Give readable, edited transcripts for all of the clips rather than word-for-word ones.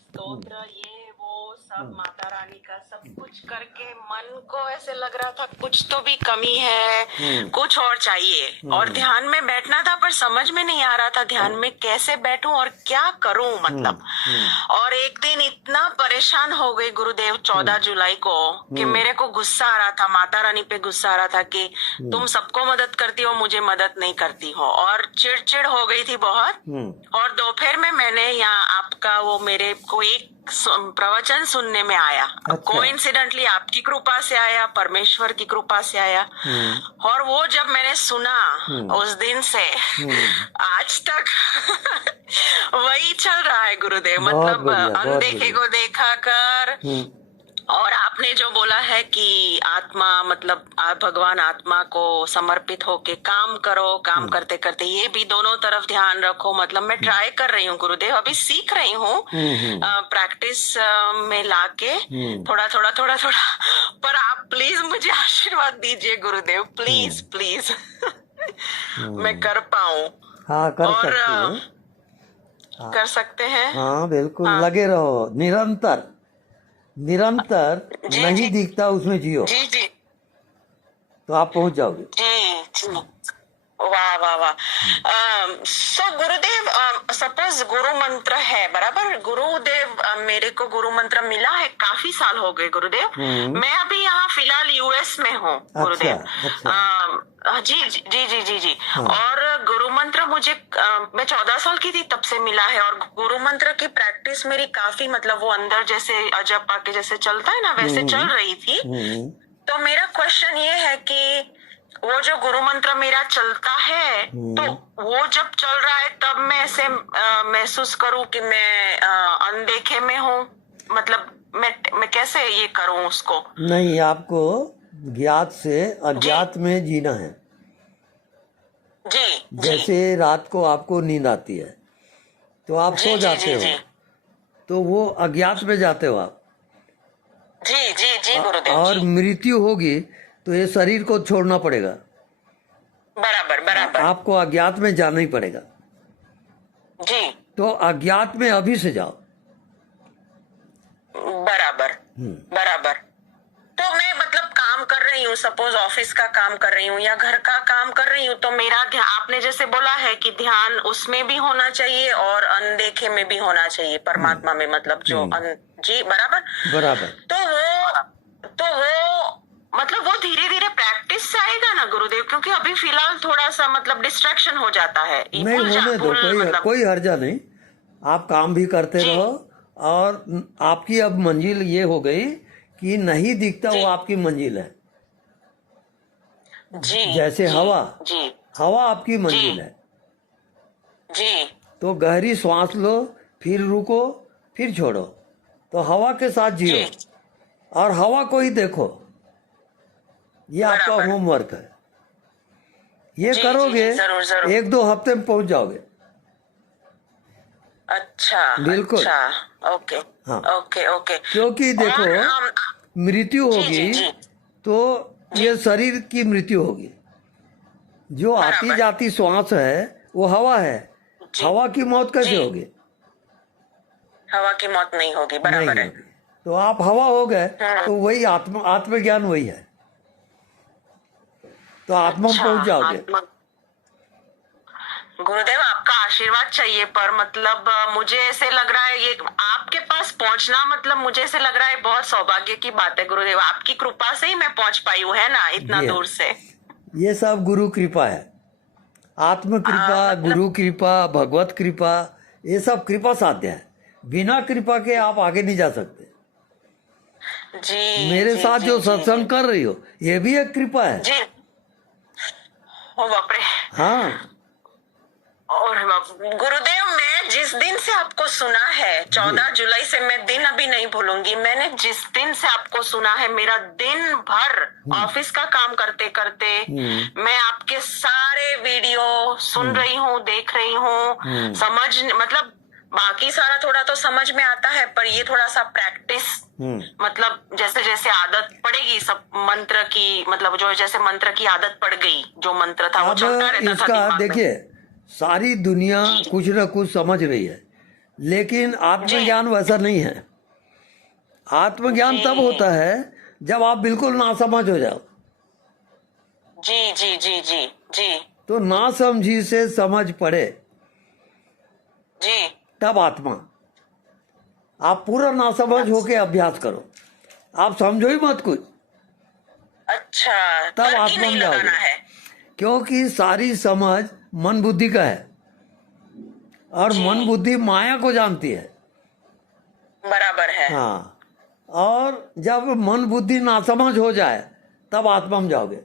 स्तोत्र ये वो सब माता रानी का सब कुछ करके मन को ऐसे लग रहा था कुछ तो भी कमी है, कुछ और चाहिए। और ध्यान में बैठना था पर समझ में नहीं आ रहा था ध्यान में कैसे बैठूं और क्या करूं मतलब। और एक दिन इतना परेशान हो गई गुरुदेव 14 जुलाई को कि मेरे को गुस्सा आ रहा था, माता रानी पे गुस्सा आ रहा था कि तुम सबको मदद करती हो, मुझे मदद नहीं करती हो, और चिड़चिड़ हो गई थी बहुत। और दोपहर में मैंने यहाँ आपका वो मेरे को एक प्रवचन सुनने में आया। कोइंसिडेंटली आपकी कृपा से आया, परमेश्वर की कृपा से आया। और वो जब मैंने सुना उस दिन से आज तक वही चल रहा है गुरुदेव। मतलब अनदेखे को देखा कर। और आपने जो बोला है कि आत्मा मतलब भगवान आत्मा को समर्पित होके काम करो, काम करते करते ये भी दोनों तरफ ध्यान रखो। मतलब मैं ट्राई कर रही हूँ गुरुदेव, अभी सीख रही हूँ प्रैक्टिस में लाके थोड़ा थोड़ा थोड़ा थोड़ा। पर आप प्लीज मुझे आशीर्वाद दीजिए गुरुदेव, प्लीज प्लीज मैं कर पाऊँ। हाँ, कर और सकती हो। कर सकते हैं। हाँ बिल्कुल, लगे रहो, निरंतर निरंतर। जी, नहीं जी। दिखता उसमें जियो, जी जी तो आप पहुंच जाओगे। जी जी। वाह वाह वाह। सो गुरुदेव, सपोज गुरु मंत्र है बराबर, गुरुदेव मेरे को गुरु मंत्र मिला है, काफी साल हो गए गुरुदेव। मैं अभी यहाँ फिलहाल यूएस में हूँ गुरुदेव। जी जी जी जी जी जी। और गुरु मंत्र मुझे मैं 14 साल की थी तब से मिला है। और गुरु मंत्र की प्रैक्टिस मेरी काफी मतलब वो अंदर जैसे अजपा के जैसे चलता है ना वैसे चल रही थी। तो मेरा क्वेश्चन ये है कि वो जो गुरु मंत्र मेरा चलता है तो वो जब चल रहा है तब मैं ऐसे महसूस करूं कि मैं अनदेखे में हूँ। मतलब मैं कैसे ये करूं उसको? नहीं, आपको ज्ञात से अज्ञात में जीना है। जी जैसे रात को आपको नींद आती है तो आप सो जाते हो, तो वो अज्ञात में जाते हो आप। जी जी जी गुरुदेव। और मृत्यु होगी तो ये शरीर को छोड़ना पड़ेगा। बराबर बराबर। आपको अज्ञात में जाना ही पड़ेगा। जी। तो अज्ञात में अभी से जाओ। बराबर बराबर। तो मैं मतलब काम कर रही हूँ, सपोज ऑफिस का काम कर रही हूँ या घर का काम कर रही हूँ, तो मेरा आपने जैसे बोला है कि ध्यान उसमें भी होना चाहिए और अनदेखे में भी होना चाहिए, परमात्मा में मतलब जो जी बराबर बराबर। तो वो मतलब वो धीरे धीरे प्रैक्टिस से आएगा ना गुरुदेव, क्योंकि अभी फिलहाल थोड़ा सा मतलब डिस्ट्रैक्शन हो जाता है। नहीं, होने दो, कोई हर्जा नहीं। आप काम भी करते रहो। और आपकी अब मंजिल ये हो गई कि नहीं दिखता वो आपकी मंजिल है। जी। जैसे जी, हवा जी हवा आपकी मंजिल है। जी। तो गहरी सांस लो, फिर रुको, फिर छोड़ो, तो हवा के साथ जियो और हवा को ही देखो। ये आपका होमवर्क है। ये करोगे जरूर जरूर। 1-2 हफ्ते में पहुंच जाओगे। अच्छा बिल्कुल। अच्छा, ओके। हाँ। Okay okay. क्योंकि देखो मृत्यु होगी तो ये शरीर की मृत्यु होगी। जो आती जाती श्वास है वो हवा है। हवा की मौत कैसे होगी? हवा की मौत नहीं होगी, बराबर है। तो आप हवा हो गए तो वही आत्मज्ञान वही है, तो आत्मा में पहुंच जाओगे। गुरुदेव आपका आशीर्वाद चाहिए, पर मतलब मुझे ऐसे लग रहा है ये आपके पास पहुंचना मतलब मुझे ऐसे लग रहा है बहुत सौभाग्य की बात है गुरुदेव। आपकी कृपा से ही मैं पहुंच पाई हूँ, है ना, इतना दूर से। ये सब गुरु कृपा है। आत्म कृपा, गुरु कृपा, भगवत कृपा, ये सब कृपा साध्य है। बिना कृपा के आप आगे नहीं जा सकते। जी मेरे जी, साथ जी, जो जी, सत्संग कर रही हो ये भी एक कृपा है। जी। ओ बाप रे। हाँ। और गुरुदेव मैं जिस दिन से आपको सुना है 14 जुलाई से, मैं दिन अभी नहीं भूलूंगी। मैंने जिस दिन से आपको सुना है मेरा दिन भर ऑफिस का काम करते करते मैं आपके सारे वीडियो सुन रही हूँ, देख रही हूँ। समझ मतलब बाकी सारा थोड़ा तो समझ में आता है, पर ये थोड़ा सा प्रैक्टिस मतलब जैसे जैसे आदत पड़ेगी सब मंत्र की, मतलब जो जैसे मंत्र की आदत पड़ गई, जो मंत्र था वो चलता रहता था इसका दिमाग में। देखिए, सारी दुनिया कुछ न कुछ समझ रही है। लेकिन आत्मज्ञान वैसा नहीं है। आत्मज्ञान जी तब होता है जब आप बिल्कुल नासमझ हो जाओ। जी जी जी जी जी तो नासमझी से समझ पड़े जी। तब आत्मा। आप पूरा नासमझ होके अभ्यास करो, आप समझो ही मत कुछ, अच्छा, तब तर्क ही आत्मा नहीं में जाओगे। लगाना है। क्योंकि सारी समझ मन बुद्धि का है, और जी मन बुद्धि माया को जानती है। बराबर है। हाँ, और जब मन बुद्धि नासमझ हो जाए तब आत्मा में जाओगे।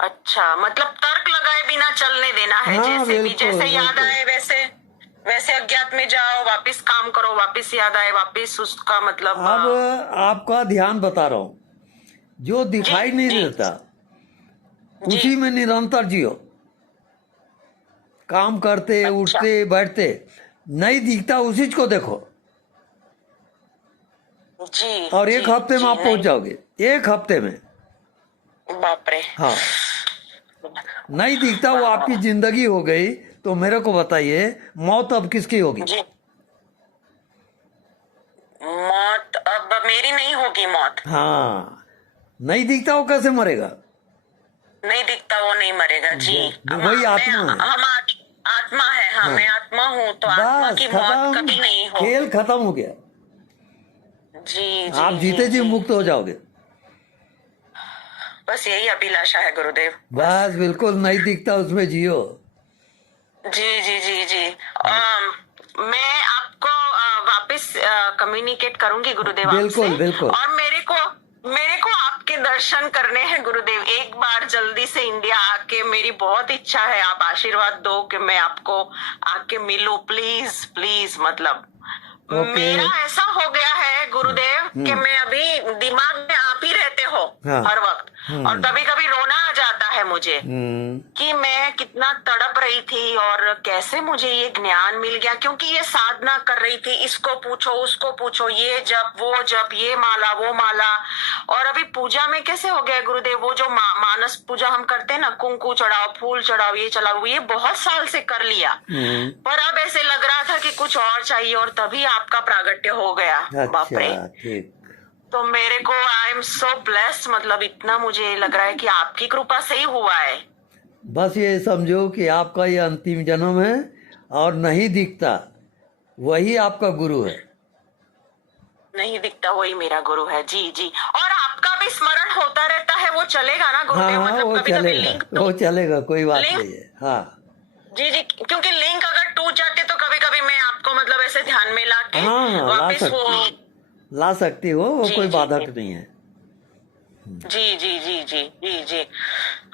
अच्छा, मतलब तर्क लगाए बिना चलने देना है। हाँ, जैसे भी, बिल्कुल जैसे याद बिल्कुल। आए वैसे वैसे अज्ञात में जाओ, वापस काम करो, वापस याद आए वापस उसका मतलब अब आपका ध्यान बता रहा हूं, जो जी दिखाई नहीं जी देता जी। उसी में निरंतर जियो। काम करते अच्छा उठते बैठते नहीं दिखता उसी को देखो, जी और जी एक हफ्ते में जी। आप पहुंच नहीं, जाओगे। एक हफ्ते में। बाप रे। हाँ, नहीं दिखता वो आपकी जिंदगी हो गई। तो मेरे को बताइए, मौत अब किसकी होगी? जी, मौत अब मेरी नहीं होगी मौत। हाँ, नहीं दिखता वो कैसे मरेगा? नहीं दिखता वो नहीं मरेगा जी। वही आत्मा है। आत्मा है। हाँ, हाँ, मैं आत्मा हूँ, तो आत्मा बस की मौत खत्म, कभी नहीं हो। खेल खत्म हो गया। जी आप जी जी जीते जी जी मुक्त हो जी। जाओगे। बस यही अभिलाषा है गुरुदेव, बस। बस बिल्कुल नहीं दिखता उसमें जियो। जी जी जी जी। मैं आपको वापस कम्युनिकेट करूंगी गुरुदेव आपसे। बिल्कुल बिल्कुल। और मेरे को आपके दर्शन करने हैं गुरुदेव। एक बार जल्दी से इंडिया आके, मेरी बहुत इच्छा है। आप आशीर्वाद दो कि मैं आपको आके मिलूं, प्लीज प्लीज। मतलब ओके। मेरा ऐसा हो गया है गुरुदेव कि मैं अभी, दिमाग में आप ही रहते हो हाँ। हर वक्त। और कभी कभी रोना आ जाता है मुझे हम्म। कि मैं कितना तड़प रही थी और कैसे मुझे ये ज्ञान मिल गया। क्योंकि ये साधना कर रही थी, इसको पूछो उसको पूछो, ये जप वो जप, ये माला वो माला। और अभी पूजा में कैसे हो गया गुरुदेव, वो जो मानस पूजा हम करते हैं ना, कुंकू चढ़ाओ, फूल चढ़ाओ, ये चढ़ाओ, ये बहुत साल से कर लिया। पर अब ऐसे लग रहा था कि कुछ और चाहिए, और तभी आपका प्रागट्य हो गया। बाप रे। अच्छा, ठीक। तो मेरे को, आई एम सो ब्लेस्ड। मतलब इतना मुझे लग रहा है कि आपकी कृपा से ही हुआ है। बस ये समझो कि आपका ये अंतिम जन्म है, और नहीं दिखता वही आपका गुरु है। नहीं दिखता वही मेरा गुरु है। जी जी। और आपका भी स्मरण होता रहता है, वो चलेगा ना हाँ गुरुदेव? हाँ, मतलब वो कभी कभी चलेगा, लिंक वो चलेगा, कोई बात लिंक नहीं है। हाँ जी जी, क्योंकि लिंक अगर टूट जाते तो कभी कभी मैं आपको मतलब ऐसे ध्यान में ला के हाँ हाँ, वापस वो। ला सकती हो, वो जी कोई जी बाधक जी नहीं है। जी जी जी जी जी जी।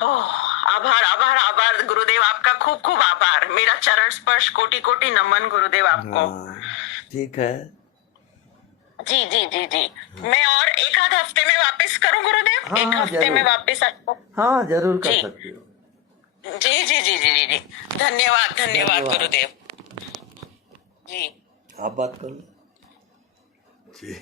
ओह, आभार आभार आभार गुरुदेव, आपका खूब खूब आभार। मेरा चरण स्पर्श, कोटि कोटि नमन गुरुदेव आपको। हाँ, ठीक है। जी जी जी जी। मैं और एक आध हफ्ते में वापस करूं गुरुदेव? हाँ एक हाँ, हफ्ते में जरूर। वापस आपको। हाँ, जरूर कर जी सकती हो। जी जी जी जी जी जी। धन्यवाद धन्यवाद धन्यवाद। गुरुदेव जी। आप बात कर लो। जी